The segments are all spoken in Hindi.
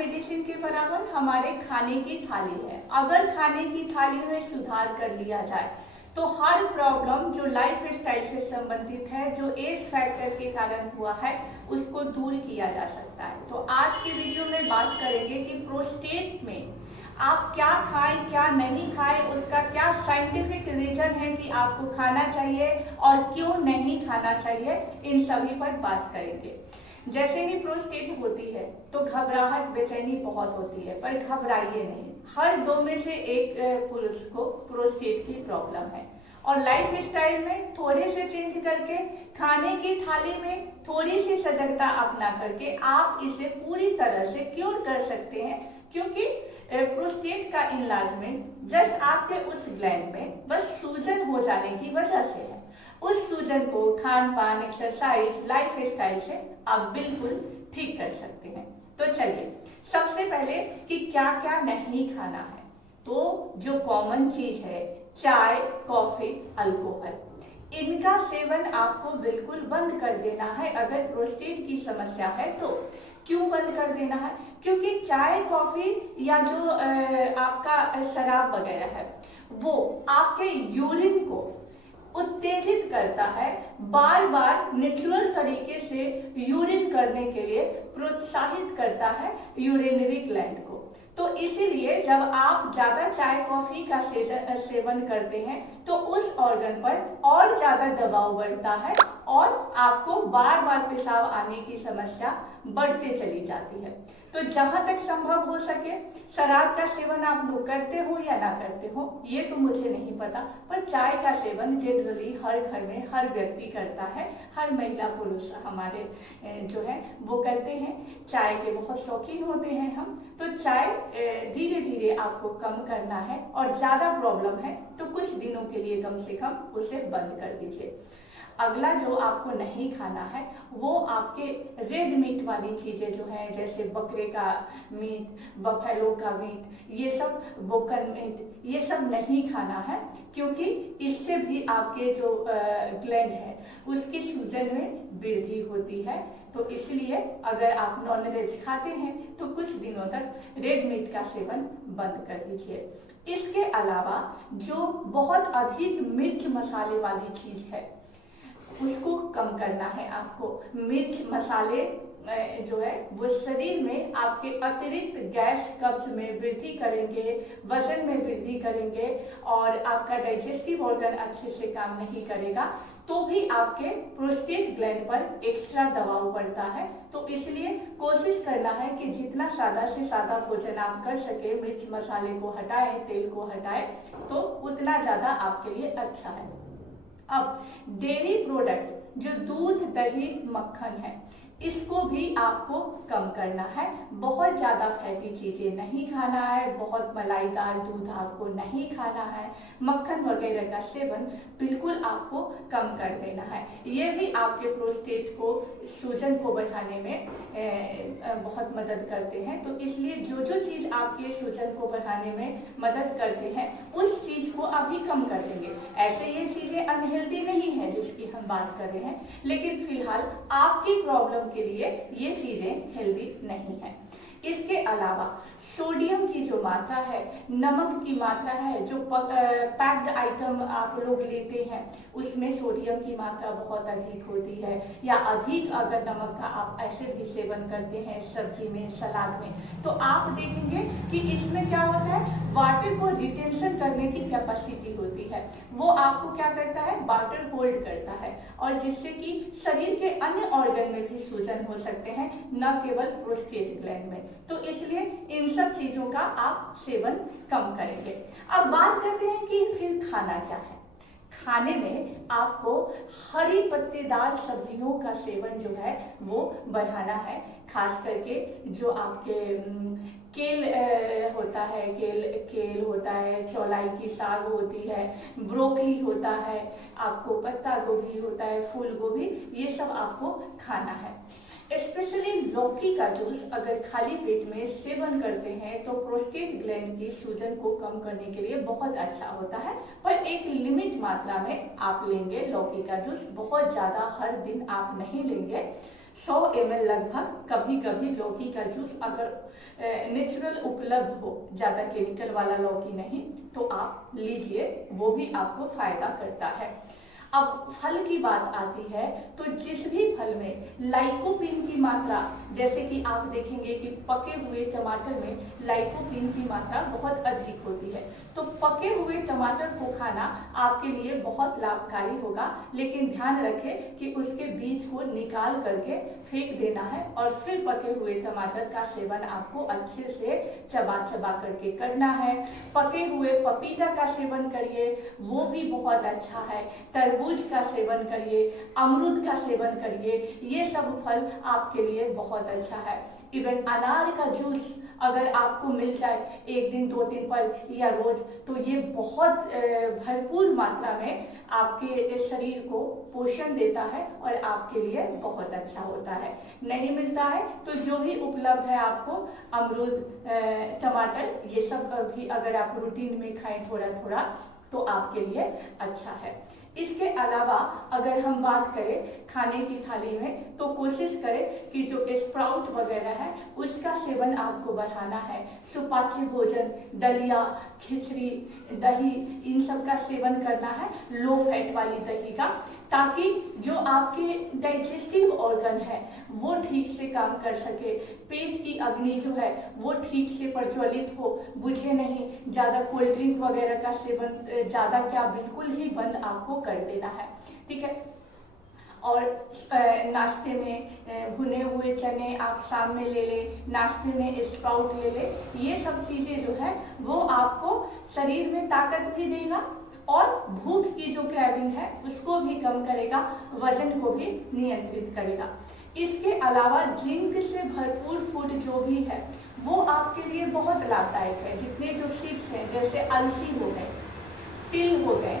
मेडिसिन के बराबर हमारे खाने की थाली है। अगर खाने की थाली में सुधार कर लिया जाए तो हर प्रॉब्लम जो लाइफ स्टाइल से संबंधित है, जो एज फैक्टर के कारण हुआ है, उसको दूर किया जा सकता है। तो आज की वीडियो में बात करेंगे कि प्रोस्टेट में आप क्या खाएं क्या नहीं खाएं, उसका क्या साइंटिफिक रीजन है कि आपको खाना चाहिए और क्यों नहीं खाना चाहिए, इन सभी पर बात करेंगे। जैसे ही प्रोस्टेट होती है तो घबराहट बेचैनी बहुत होती है, पर घबराइए नहीं। हर 2 में से 1 पुरुष को प्रोस्टेट की प्रॉब्लम है और लाइफ स्टाइल में थोड़े से चेंज करके, खाने की थाली में थोड़ी सी सजगता अपना करके आप इसे पूरी तरह से क्योर कर सकते हैं। क्योंकि प्रोस्टेट का इनलार्जमेंट जस्ट आपके उस ग्लैंड में बस सूजन हो जाने की वजह से है। उस सूजन को खान पान, एक्सरसाइज, लाइफ स्टाइल से आप बिल्कुल ठीक कर सकते हैं। तो चलिए सबसे पहले कि क्या क्या नहीं खाना है। तो जो कॉमन चीज है, चाय, कॉफी, अल्कोहल, इनका सेवन आपको बिल्कुल बंद कर देना है अगर प्रोस्टेट की समस्या है तो। क्यों बंद कर देना है? क्योंकि चाय, कॉफी या जो आपका शराब वगैरह है वो आपके यूरिन को उत्तेजित करता है, बार बार नेचुरल तरीके से यूरिन करने के लिए प्रोत्साहित करता है यूरिनरी ग्लैंड को। तो इसीलिए जब आप ज्यादा चाय कॉफी का सेवन करते हैं तो उस ऑर्गन पर और ज्यादा दबाव बढ़ता है और आपको बार बार पेशाब आने की समस्या बढ़ते चली जाती है। तो जहां तक संभव हो सके शराब का सेवन आप लोग करते हो या ना करते हो ये तो मुझे नहीं पता, पर चाय का सेवन जनरली हर घर में हर व्यक्ति करता है, हर महिला पुरुष हमारे जो है वो करते हैं। चाय के बहुत शौकीन होते हैं हम। तो चाय धीरे धीरे आपको कम करना है और ज्यादा प्रॉब्लम है तो कुछ दिनों के लिए कम से कम उसे बंद कर दीजिए। अगला जो आपको नहीं खाना है वो आपके रेड मीट वाली चीजें जो है, जैसे बकरे का मीट, बफेलो का मीट, ये सब, बोकन मीट, ये सब नहीं खाना है। क्योंकि इससे भी आपके जो ग्लैंड है उसकी सूजन में वृद्धि होती है। तो इसलिए अगर आप नॉनवेज खाते हैं तो कुछ दिनों तक रेड मीट का सेवन बंद कर दीजिए। इसके अलावा जो बहुत अधिक मिर्च मसाले वाली चीज है उसको कम करना है आपको। मिर्च मसाले जो है वो शरीर में आपके अतिरिक्त गैस, कब्ज में वृद्धि करेंगे, वजन में वृद्धि करेंगे और आपका डाइजेस्टिव ऑर्गन अच्छे से काम नहीं करेगा तो भी आपके प्रोस्टेट ग्लैंड पर एक्स्ट्रा दबाव पड़ता है। तो इसलिए कोशिश करना है कि जितना सादा से सादा भोजन आप कर सके, मिर्च मसाले को हटाएं, तेल को हटाएं, तो उतना ज्यादा आपके लिए अच्छा है। अब डेयरी प्रोडक्ट जो दूध, दही, मक्खन है इसको भी आपको कम करना है। बहुत ज्यादा फैटी चीजें नहीं खाना है, बहुत मलाईदार दूध आपको नहीं खाना है, मक्खन वगैरह का सेवन बिल्कुल आपको कम कर देना है। ये भी आपके प्रोस्टेट को, सूजन को बढ़ाने में बहुत मदद करते हैं। तो इसलिए जो जो चीज आपके सूजन को बढ़ाने में मदद करते हैं उस चीज को अभी कम कर देंगे। ऐसे ये चीजें अनहेल्दी नहीं है जिसकी हम बात कर रहे हैं, लेकिन फिलहाल आपकी प्रॉब्लम के लिए ये चीजें हेल्दी नहीं है। इसके अलावा सोडियम की जो मात्रा है, नमक की मात्रा है, जो पैक्ड आइटम आप लोग लेते हैं उसमें सोडियम की मात्रा बहुत अधिक होती है, या अधिक अगर नमक का आप ऐसे भी सेवन करते हैं सब्जी में, सलाद में, तो आप देखेंगे कि इसमें क्या होता है, वाटर को रिटेंशन करने की कैपेसिटी होती है। वो आपको क्या करता है, वाटर होल्ड करता है और जिससे कि शरीर के अन्य ऑर्गन में भी सूजन हो सकते हैं, न केवल प्रोस्टेट ग्लैंड में। तो इसलिए इन सब चीजों का आप सेवन कम करेंगे। अब बात करते हैं कि फिर खाना क्या है। खाने में आपको हरी पत्तेदार सब्जियों का सेवन जो है वो बढ़ाना है। खास करके जो आपके केल होता है, केल होता है, चौलाई की साग होती है, ब्रोकली होता है, आपको पत्ता गोभी होता है, फूल गोभी, ये सब आपको खाना है। स्पेशली लौकी का जूस अगर खाली पेट में सेवन करते हैं तो प्रोस्टेट ग्लैंड की सूजन को कम करने के लिए बहुत अच्छा होता है, पर एक लिमिट मात्रा में आप लेंगे लौकी का जूस, बहुत ज्यादा हर दिन आप नहीं लेंगे। 100 ml लगभग कभी कभी लौकी का जूस अगर नेचुरल उपलब्ध हो, ज़्यादा केमिकल वाला लौकी नहीं, तो आप लीजिए, वो भी आपको फायदा करता है। अब फल की बात आती है तो जिस भी फल में लाइकोपीन की मात्रा, जैसे कि आप देखेंगे कि पके हुए टमाटर में लाइकोपीन की मात्रा बहुत अधिक होती है, तो पके हुए टमाटर को खाना आपके लिए बहुत लाभकारी होगा, लेकिन ध्यान रखें कि उसके बीज को निकाल करके फेंक देना है और फिर पके हुए टमाटर का सेवन आपको अच्छे से चबा चबा करके करना है। पके हुए पपीता का सेवन करिए, वो भी बहुत अच्छा है। तरबूज का सेवन करिए, अमरूद का सेवन करिए, ये सब फल आपके लिए बहुत अच्छा है। इवन अनार का जूस अगर आपको मिल जाए एक दिन 2 दिन पर या रोज, तो ये बहुत भरपूर मात्रा में आपके शरीर को पोषण देता है और आपके लिए बहुत अच्छा होता है। नहीं मिलता है तो जो भी उपलब्ध है आपको, अमरूद, टमाटर, ये सब भी अगर आप रूटीन में खाएं थोड़ा थोड़ा तो आपके लिए अच्छा है। इसके अलावा अगर हम बात करें खाने की थाली में, तो कोशिश करें कि जो स्प्राउट वगैरह है उसका सेवन आपको बढ़ाना है। सुपाच्य भोजन, दलिया, खिचड़ी, दही, इन सब का सेवन करना है, लो फैट वाली दही का, ताकि जो आपके डाइजेस्टिव ऑर्गन है वो ठीक से काम कर सके, पेट की अग्नि जो है वो ठीक से प्रज्वलित हो, बुझे नहीं। ज़्यादा कोल्ड ड्रिंक वगैरह का सेवन ज़्यादा क्या, बिल्कुल ही बंद आपको कर देना है, ठीक है। और नाश्ते में भुने हुए चने आप शाम में ले लें, नाश्ते में स्प्राउट ले लें, ये सब चीज़ें जो है वो आपको शरीर में ताकत भी देगा और भूख की जो क्रेविंग है उसको भी कम करेगा, वजन को भी नियंत्रित करेगा। इसके अलावा जिंक से भरपूर फूड जो भी है वो आपके लिए बहुत लाभदायक है। जितने जो सीड्स हैं, जैसे अलसी हो गए, तिल हो गए,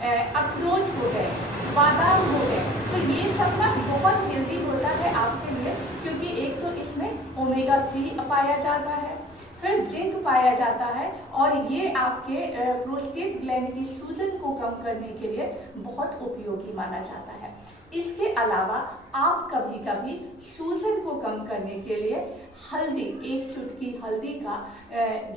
अखरोट हो गए, बादाम हो गए, तो ये सब ना बहुत हेल्दी होता है आपके लिए, क्योंकि एक तो इसमें ओमेगा 3 पाया जाता है, फिर जिंक पाया जाता है, और ये आपके प्रोस्टेट ग्लैंड की सूजन को कम करने के लिए बहुत उपयोगी माना जाता है। इसके अलावा आप कभी कभी सूजन को कम करने के लिए हल्दी, 1 चुटकी हल्दी का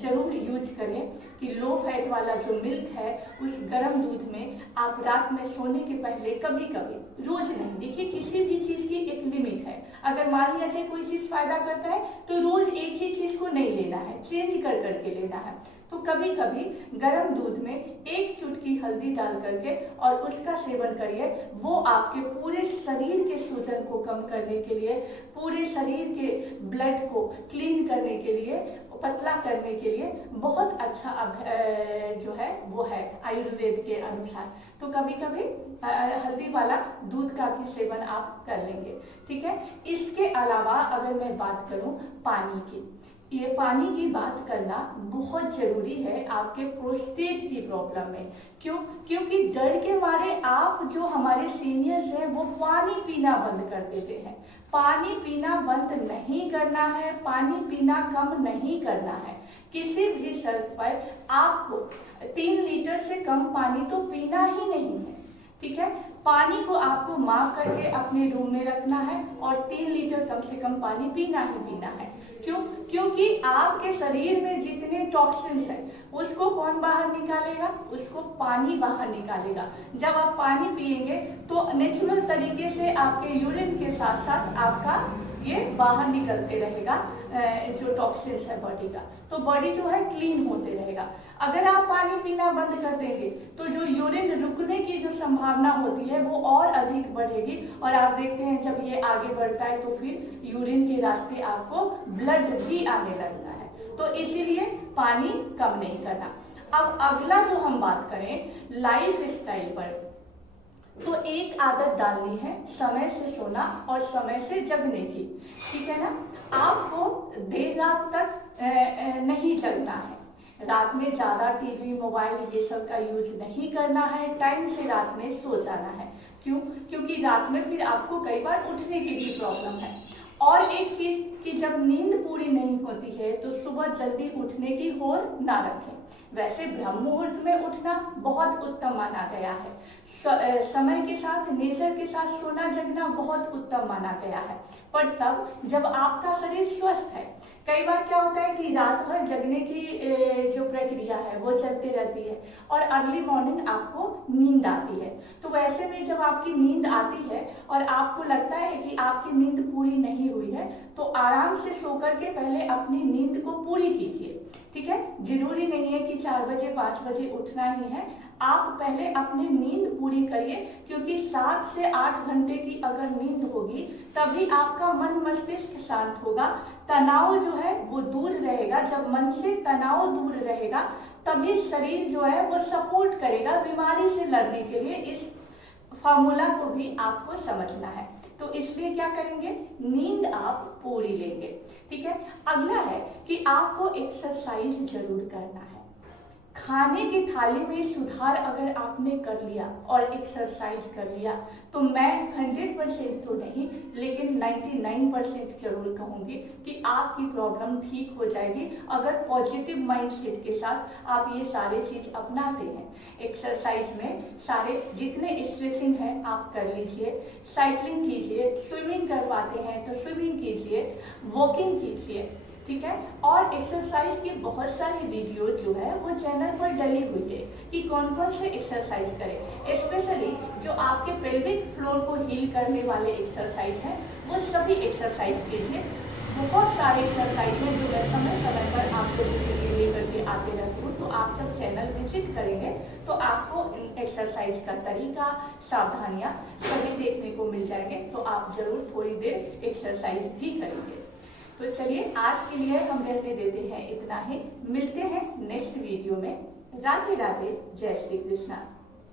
जरूर यूज करें कि लो फैट वाला जो मिल्क है उस गर्म दूध में आप रात में सोने के पहले कभी कभी, रोज नहीं, देखिए किसी भी चीज़ की एक लिमिट है। अगर मान लिया जाए कोई चीज़ फायदा करता है तो रोज एक ही चीज़ को नहीं लेना है, चेंज कर करके लेना है। तो कभी कभी गर्म दूध में 1 चुटकी हल्दी डाल करके और उसका सेवन करिए, वो आपके पूरे शरीर के सूजन को कम करने के लिए, पूरे शरीर के ब्लड को क्लीन करने के लिए, पतला करने के लिए बहुत अच्छा जो है वो है आयुर्वेद के अनुसार। तो कभी कभी हल्दी वाला दूध का भी सेवन आप कर लेंगे, ठीक है। इसके अलावा अगर मैं बात करूं पानी की, ये पानी की बात करना बहुत जरूरी है आपके प्रोस्टेट की प्रॉब्लम में। क्यों? क्योंकि डर के मारे आप, जो हमारे सीनियर्स हैं, वो पानी पीना बंद कर देते हैं। पानी पीना बंद नहीं करना है, पानी पीना कम नहीं करना है। किसी भी शर्त पर आपको 3 लीटर से कम पानी तो पीना ही नहीं है, ठीक है। पानी को आपको माप करके अपने रूम में रखना है और 3 लीटर कम से कम पानी पीना ही पीना है। क्यों? क्योंकि आपके शरीर में जितने टॉक्सिन्स हैं उसको कौन बाहर निकालेगा? उसको पानी बाहर निकालेगा। जब आप पानी पिएंगे तो नेचुरल तरीके से आपके यूरिन के साथ साथ आपका ये बाहर निकलते रहेगा जो टॉक्सिन्स है बॉडी का, तो बॉडी जो है क्लीन होते रहेगा। अगर आप पानी पीना बंद कर देंगे तो जो यूरिन रुकने की जो संभावना होती है वो और अधिक बढ़ेगी, और आप देखते हैं जब ये आगे बढ़ता है तो फिर यूरिन के रास्ते आपको ब्लड भी आने लगता है। तो इसीलिए पानी कम नहीं करना। अब अगला जो हम बात करें लाइफ स्टाइल पर, तो एक आदत डालनी है समय से सोना और समय से जगने की, ठीक है ना। आपको देर रात तक नहीं जगना है, रात में ज़्यादा टीवी, मोबाइल ये सब का यूज नहीं करना है, टाइम से रात में सो जाना है। क्यों? क्योंकि रात में फिर आपको कई बार उठने की भी प्रॉब्लम है। और एक चीज़ कि जब नींद पूरी नहीं होती है तो सुबह जल्दी उठने की होड़ ना रखें। वैसे ब्रह्म मुहूर्त में उठना बहुत उत्तम माना गया है। समय के साथ, नेचर के साथ सोना जगना बहुत उत्तम माना गया है, पर तब जब आपका शरीर स्वस्थ है। कई बार क्या होता है कि रात भर जगने की जो प्रक्रिया है वो चलती रहती है और अर्ली मॉर्निंग आपको नींद आती है। तो वैसे में जब आपकी नींद आती है और आपको लगता है कि आपकी नींद पूरी नहीं हुई है, तो आराम से सोकर के पहले अपनी नींद को पूरी कीजिए। ठीक है, जरूरी नहीं है कि 4 बजे 5 बजे उठना ही है। आप पहले अपनी नींद पूरी करिए, क्योंकि 7 से 8 घंटे की अगर नींद होगी तभी आपका मन मस्तिष्क शांत होगा, तनाव जो है वो दूर रहेगा। जब मन से तनाव दूर रहेगा तभी शरीर जो है वो सपोर्ट करेगा बीमारी से लड़ने के लिए। इस फॉर्मूला को भी आपको समझना है, तो इसलिए क्या करेंगे, नींद आप पूरी लेंगे। ठीक है, अगला है कि आपको एक्सरसाइज जरूर करना है। खाने की थाली में सुधार अगर आपने कर लिया और एक्सरसाइज कर लिया, तो मैं 100% तो नहीं लेकिन 99% जरूर कहूँगी कि आपकी प्रॉब्लम ठीक हो जाएगी, अगर पॉजिटिव माइंडसेट के साथ आप ये सारे चीज़ अपनाते हैं। एक्सरसाइज में सारे जितने स्ट्रेचिंग है आप कर लीजिए, साइकिलिंग कीजिए, स्विमिंग कर पाते हैं तो स्विमिंग कीजिए, वॉकिंग कीजिए। ठीक है, और एक्सरसाइज की बहुत सारी वीडियो जो है वो चैनल पर डली हुई है कि कौन कौन से एक्सरसाइज करें। स्पेशली जो आपके पेल्विक फ्लोर को हील करने वाले एक्सरसाइज हैं वो सभी एक्सरसाइज कीजिए। बहुत सारे एक्सरसाइज हैं जो मैं समय समय पर आप लोगों के लिए लेकर के आते रहती हूँ, तो आप जब चैनल विजिट करेंगे तो आपको एक्सरसाइज का तरीका, सावधानियाँ सभी देखने को मिल जाएंगे, तो आप जरूर थोड़ी देर एक्सरसाइज भी करेंगे। तो चलिए आज के लिए हम रहने देते हैं इतना ही, मिलते हैं नेक्स्ट वीडियो में। राधे राधे, जय श्री कृष्णा।